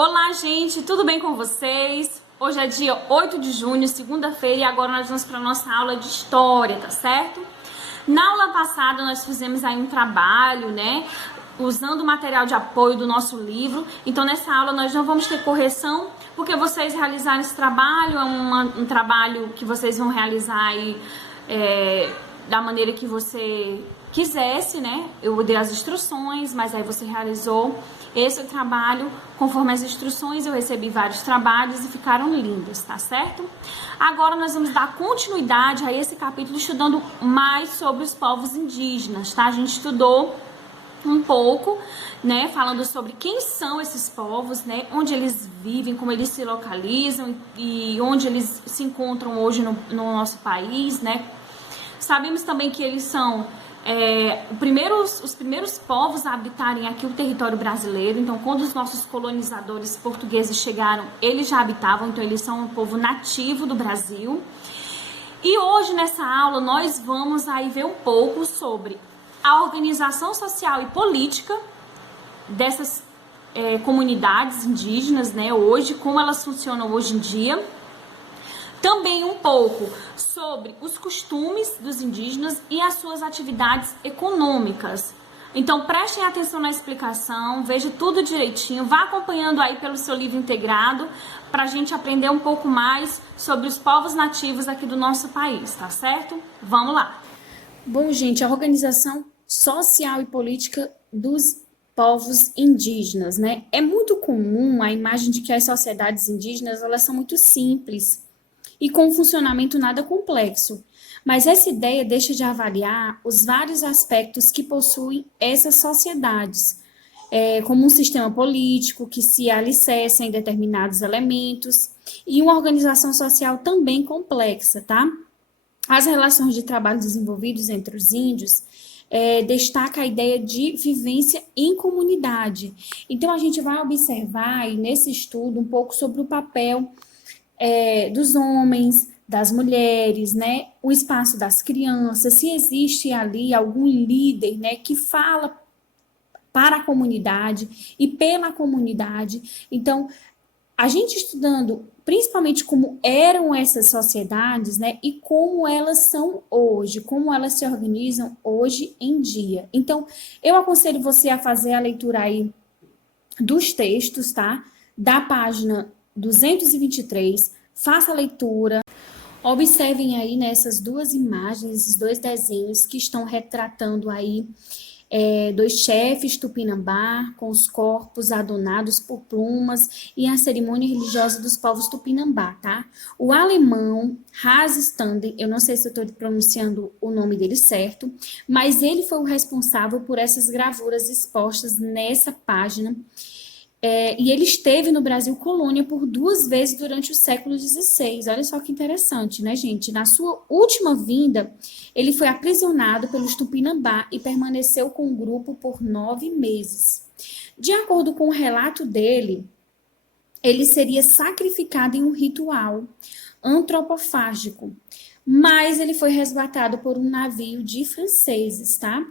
Olá, gente, tudo bem com vocês? Hoje é dia 8 de junho, segunda-feira, e agora nós vamos para a nossa aula de história, tá certo? Na aula passada nós fizemos aí um trabalho, né, usando o material de apoio do nosso livro. Então nessa aula nós não vamos ter correção, porque vocês realizaram esse trabalho, é um trabalho que vocês vão realizar aí da maneira que você quisesse, né? Eu dei as instruções, mas aí você realizou esse trabalho conforme as instruções. Eu recebi vários trabalhos e ficaram lindos, tá certo? Agora nós vamos dar continuidade a esse capítulo estudando mais sobre os povos indígenas, tá? A gente estudou um pouco, né, falando sobre quem são esses povos, né, onde eles vivem, como eles se localizam e onde eles se encontram hoje no nosso país, né. Sabemos também que eles são os primeiros povos a habitarem aqui o território brasileiro. Então, quando os nossos colonizadores portugueses chegaram, eles já habitavam, então eles são um povo nativo do Brasil. E hoje, nessa aula, nós vamos aí ver um pouco sobre a organização social e política dessas comunidades indígenas, né, hoje, como elas funcionam hoje em dia. Também um pouco sobre os costumes dos indígenas e as suas atividades econômicas. Então, prestem atenção na explicação, veja tudo direitinho, vá acompanhando aí pelo seu livro integrado, para a gente aprender um pouco mais sobre os povos nativos aqui do nosso país, tá certo? Vamos lá! Bom, gente, a organização social e política dos povos indígenas, né? É muito comum a imagem de que as sociedades indígenas, elas são muito simples e com um funcionamento nada complexo. Mas essa ideia deixa de avaliar os vários aspectos que possuem essas sociedades, como um sistema político que se alicerça em determinados elementos e uma organização social também complexa, tá? As relações de trabalho desenvolvidos entre os índios destaca a ideia de vivência em comunidade. Então, a gente vai observar aí nesse estudo um pouco sobre o papel dos homens, das mulheres, né? O espaço das crianças, se existe ali algum líder, né, que fala para a comunidade e pela comunidade. Então, a gente estudando principalmente como eram essas sociedades, né, e como elas são hoje, como elas se organizam hoje em dia. Então, eu aconselho você a fazer a leitura aí dos textos, tá? Da página 223, faça a leitura, observem aí nessas duas imagens, esses dois desenhos que estão retratando aí dois chefes tupinambá com os corpos adornados por plumas e a cerimônia religiosa dos povos tupinambá, tá? O alemão Hans Standen, eu não sei se eu estou pronunciando o nome dele certo, mas ele foi o responsável por essas gravuras expostas nessa página. E ele esteve no Brasil colônia por 2 vezes durante o século XVI. Olha só que interessante, né, gente? Na sua última vinda, ele foi aprisionado pelos Tupinambá e permaneceu com o grupo por 9 meses. De acordo com o relato dele, ele seria sacrificado em um ritual antropofágico, mas ele foi resgatado por um navio de franceses, tá?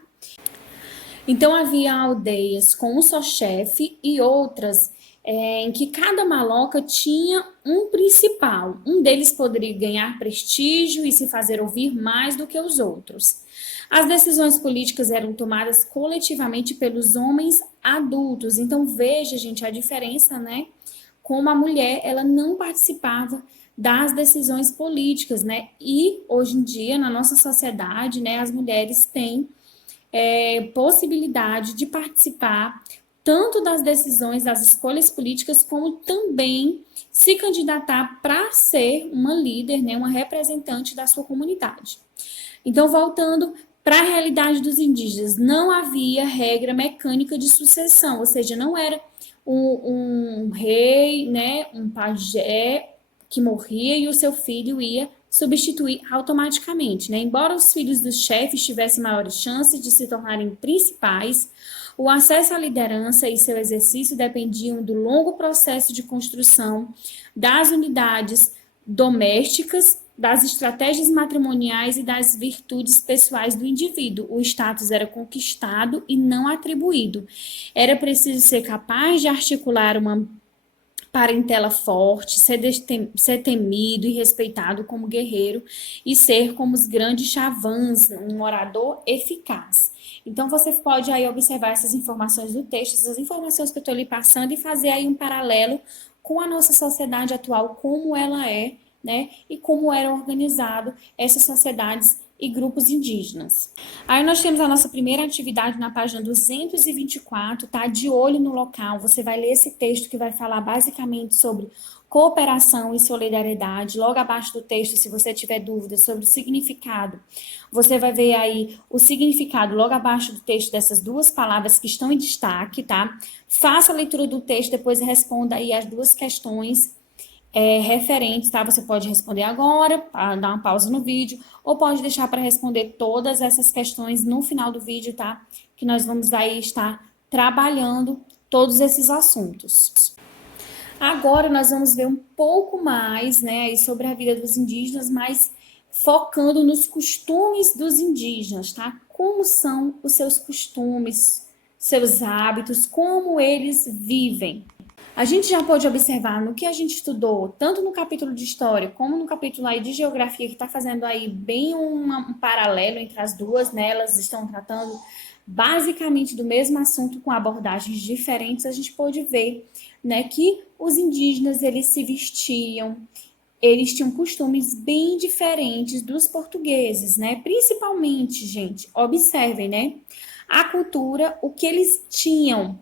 Então, havia aldeias com um só chefe e outras em que cada maloca tinha um principal. Um deles poderia ganhar prestígio e se fazer ouvir mais do que os outros. As decisões políticas eram tomadas coletivamente pelos homens adultos. Então, veja, gente, a diferença, né? Como a mulher, ela não participava das decisões políticas, né? E, hoje em dia, na nossa sociedade, né, as mulheres têm possibilidade de participar tanto das decisões, das escolhas políticas, como também se candidatar para ser uma líder, né, uma representante da sua comunidade. Então, voltando para a realidade dos indígenas, não havia regra mecânica de sucessão, ou seja, não era um rei, né, um pajé que morria e o seu filho ia substituir automaticamente, né? Embora os filhos dos chefes tivessem maiores chances de se tornarem principais, o acesso à liderança e seu exercício dependiam do longo processo de construção das unidades domésticas, das estratégias matrimoniais e das virtudes pessoais do indivíduo. O status era conquistado e não atribuído. Era preciso ser capaz de articular uma parentela forte, ser temido e respeitado como guerreiro e ser como os grandes chavãs, um orador eficaz. Então, você pode aí observar essas informações do texto, essas informações que eu estou lhe passando e fazer aí um paralelo com a nossa sociedade atual, como ela é, né? E como eram organizadas essas sociedades e grupos indígenas. Aí nós temos a nossa primeira atividade na página 224, tá? De olho no local. Você vai ler esse texto que vai falar basicamente sobre cooperação e solidariedade. Logo abaixo do texto, se você tiver dúvidas sobre o significado, você vai ver aí o significado logo abaixo do texto dessas duas palavras que estão em destaque, tá? Faça a leitura do texto, depois responda aí as duas questões referentes, tá? Você pode responder agora, dar uma pausa no vídeo, ou pode deixar para responder todas essas questões no final do vídeo, tá? Que nós vamos aí estar trabalhando todos esses assuntos. Agora nós vamos ver um pouco mais, né, aí sobre a vida dos indígenas, mas focando nos costumes dos indígenas, tá? Como são os seus costumes, seus hábitos, como eles vivem. A gente já pode observar no que a gente estudou, tanto no capítulo de História, como no capítulo aí de Geografia, que está fazendo aí bem um paralelo entre as duas, né? Elas estão tratando basicamente do mesmo assunto com abordagens diferentes. A gente pode ver, né, que os indígenas, eles se vestiam, eles tinham costumes bem diferentes dos portugueses, né? Principalmente, gente, observem, né? A cultura, o que eles tinham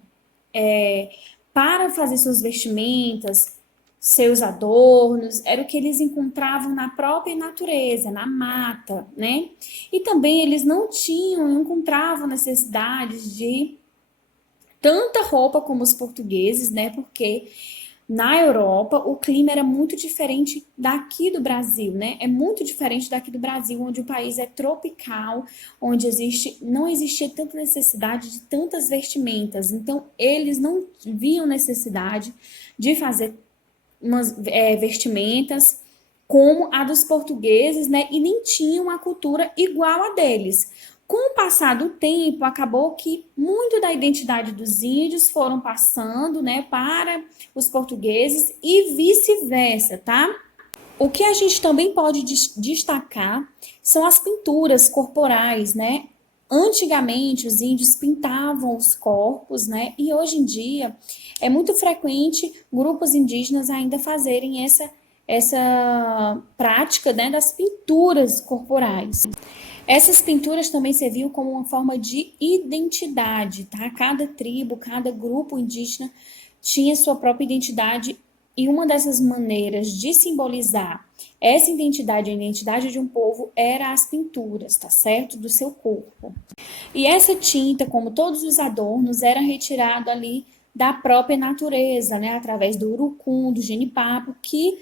para fazer suas vestimentas, seus adornos, era o que eles encontravam na própria natureza, na mata, né? E também eles não encontravam necessidade de tanta roupa como os portugueses, né? Porque na Europa o clima era muito diferente daqui do Brasil, né? É muito diferente daqui do Brasil, onde o país é tropical, onde não existia tanta necessidade de tantas vestimentas. Então, eles não viam necessidade de fazer umas vestimentas como a dos portugueses, né? E nem tinham uma cultura igual a deles. Com o passar do tempo, acabou que muito da identidade dos índios foram passando, né, para os portugueses e vice-versa, tá? O que a gente também pode destacar são as pinturas corporais, né? Antigamente, os índios pintavam os corpos, né? E hoje em dia é muito frequente grupos indígenas ainda fazerem essa prática, né, das pinturas corporais. Essas pinturas também serviam como uma forma de identidade, tá? Cada tribo, cada grupo indígena tinha sua própria identidade e uma dessas maneiras de simbolizar essa identidade, a identidade de um povo, era as pinturas, tá certo? Do seu corpo. E essa tinta, como todos os adornos, era retirado ali da própria natureza, né? Através do urucum, do genipapo, que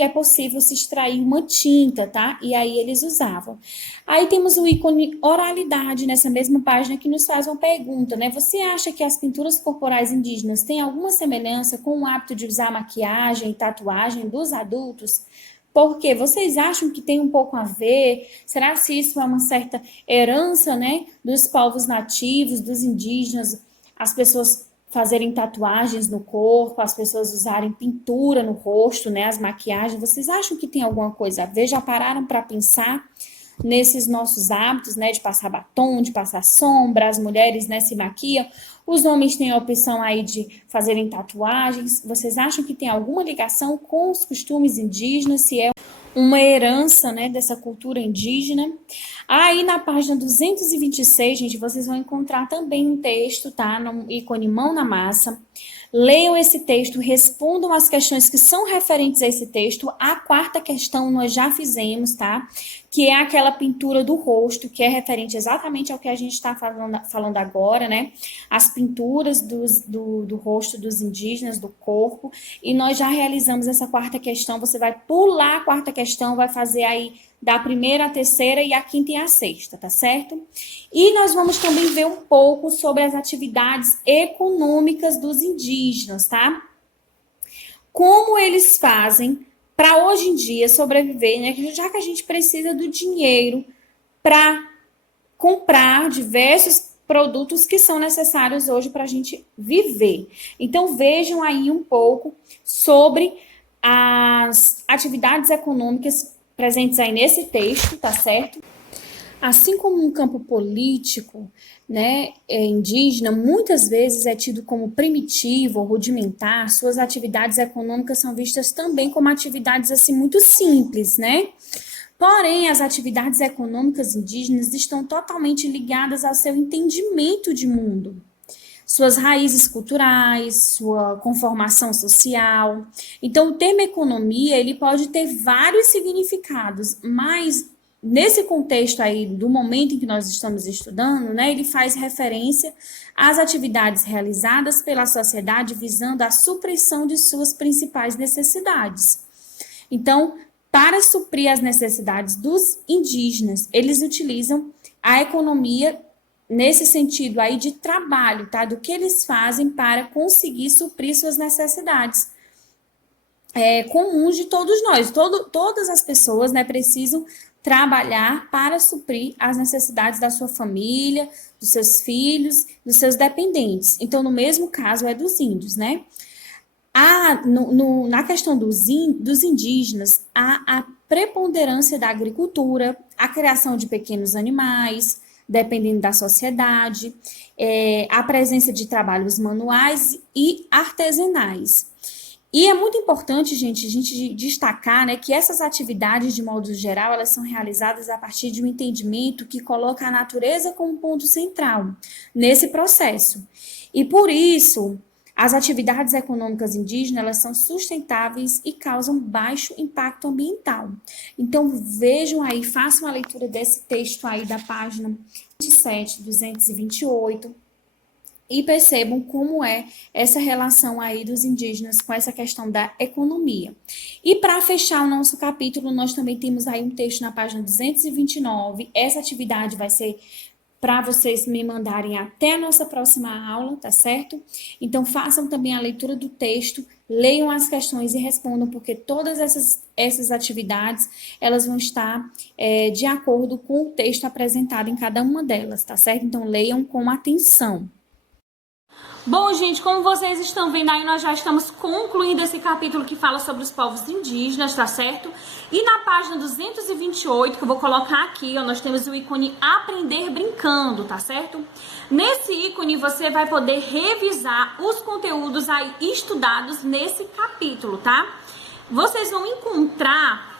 é possível se extrair uma tinta, tá? E aí eles usavam. Aí temos o ícone oralidade nessa mesma página que nos faz uma pergunta, né? Você acha que as pinturas corporais indígenas têm alguma semelhança com o hábito de usar maquiagem e tatuagem dos adultos? Porque vocês acham que tem um pouco a ver? Será que isso é uma certa herança, né, dos povos nativos, dos indígenas, as pessoas fazerem tatuagens no corpo, as pessoas usarem pintura no rosto, né, as maquiagens? Vocês acham que tem alguma coisa a ver? Já pararam para pensar nesses nossos hábitos, né, de passar batom, de passar sombra? As mulheres, né, se maquiam, os homens têm a opção aí de fazerem tatuagens. Vocês acham que tem alguma ligação com os costumes indígenas, se é uma herança, né, dessa cultura indígena? Aí na página 226, gente, vocês vão encontrar também um texto, tá, no ícone mão na massa. Leiam esse texto, respondam as questões que são referentes a esse texto. A quarta questão nós já fizemos, tá? Que é aquela pintura do rosto, que é referente exatamente ao que a gente está falando agora, né? As pinturas do rosto dos indígenas, do corpo. E nós já realizamos essa quarta questão. Você vai pular a quarta questão, vai fazer aí da primeira à terceira e a quinta e a sexta, tá certo? E nós vamos também ver um pouco sobre as atividades econômicas dos indígenas, tá? Como eles fazem para hoje em dia sobreviver, né? Já que a gente precisa do dinheiro para comprar diversos produtos que são necessários hoje para a gente viver. Então, vejam aí um pouco sobre as atividades econômicas presentes aí nesse texto, tá certo? Assim como um campo político, né, indígena, muitas vezes é tido como primitivo ou rudimentar, suas atividades econômicas são vistas também como atividades assim muito simples, né? Porém, as atividades econômicas indígenas estão totalmente ligadas ao seu entendimento de mundo, suas raízes culturais, sua conformação social. Então, o termo economia, ele pode ter vários significados, mas nesse contexto aí do momento em que nós estamos estudando, né, ele faz referência às atividades realizadas pela sociedade visando a supressão de suas principais necessidades. Então, para suprir as necessidades dos indígenas, eles utilizam a economia nesse sentido aí de trabalho, tá? Do que eles fazem para conseguir suprir suas necessidades comuns de todos nós. Todas as pessoas, né, precisam trabalhar para suprir as necessidades da sua família, dos seus filhos, dos seus dependentes. Então, no mesmo caso, é dos índios, né? Na questão dos indígenas, há a preponderância da agricultura, a criação de pequenos animais, dependendo da sociedade, a presença de trabalhos manuais e artesanais. E é muito importante, gente, a gente destacar, né, que essas atividades, de modo geral, elas são realizadas a partir de um entendimento que coloca a natureza como ponto central nesse processo. E por isso, as atividades econômicas indígenas, elas são sustentáveis e causam baixo impacto ambiental. Então, vejam aí, façam a leitura desse texto aí da página 27, 228, e percebam como é essa relação aí dos indígenas com essa questão da economia. E para fechar o nosso capítulo, nós também temos aí um texto na página 229. Essa atividade vai ser para vocês me mandarem até a nossa próxima aula, tá certo? Então, façam também a leitura do texto, leiam as questões e respondam, porque todas essas atividades, elas vão estar de acordo com o texto apresentado em cada uma delas, tá certo? Então, leiam com atenção. Bom, gente, como vocês estão vendo aí, nós já estamos concluindo esse capítulo que fala sobre os povos indígenas, tá certo? E na página 228, que eu vou colocar aqui, ó, nós temos o ícone Aprender Brincando, tá certo? Nesse ícone, você vai poder revisar os conteúdos aí estudados nesse capítulo, tá? Vocês vão encontrar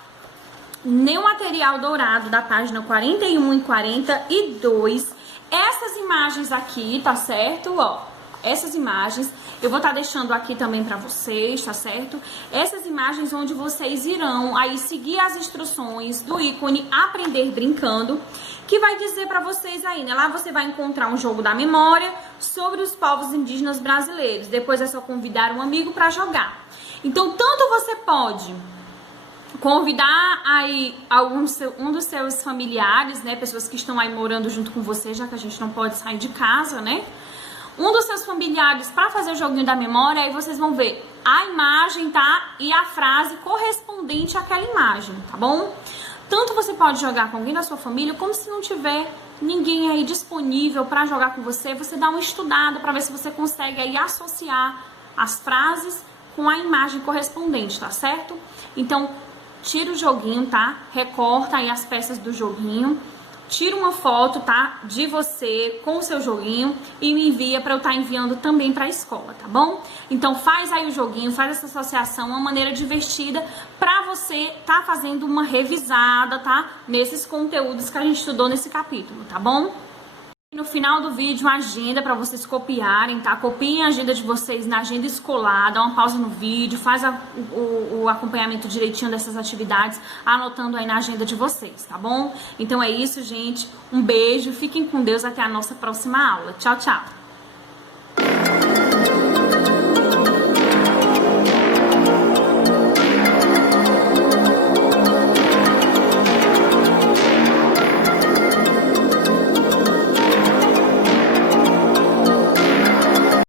no material dourado da página 41 e 42 essas imagens aqui, tá certo? Ó. Essas imagens, eu vou estar deixando aqui também para vocês, tá certo? Essas imagens onde vocês irão aí seguir as instruções do ícone Aprender Brincando, que vai dizer para vocês aí, né? Lá você vai encontrar um jogo da memória sobre os povos indígenas brasileiros. Depois é só convidar um amigo para jogar. Então, tanto você pode convidar aí um dos seus familiares, né? Pessoas que estão aí morando junto com você, já que a gente não pode sair de casa, né? Um dos seus familiares para fazer o joguinho da memória, aí vocês vão ver a imagem, tá? E a frase correspondente àquela imagem, tá bom? Tanto você pode jogar com alguém da sua família, como se não tiver ninguém aí disponível para jogar com você, você dá uma estudada para ver se você consegue aí associar as frases com a imagem correspondente, tá certo? Então, tira o joguinho, tá? Recorta aí as peças do joguinho. Tira uma foto, tá, de você com o seu joguinho e me envia para eu estar enviando também para a escola, tá bom? Então faz aí o joguinho, faz essa associação, uma maneira divertida para você tá fazendo uma revisada, tá? Nesses conteúdos que a gente estudou nesse capítulo, tá bom? No final do vídeo, a agenda para vocês copiarem, tá? Copiem a agenda de vocês na agenda escolar, dá uma pausa no vídeo, faz o acompanhamento direitinho dessas atividades, anotando aí na agenda de vocês, tá bom? Então é isso, gente. Um beijo, fiquem com Deus, até a nossa próxima aula. Tchau, tchau!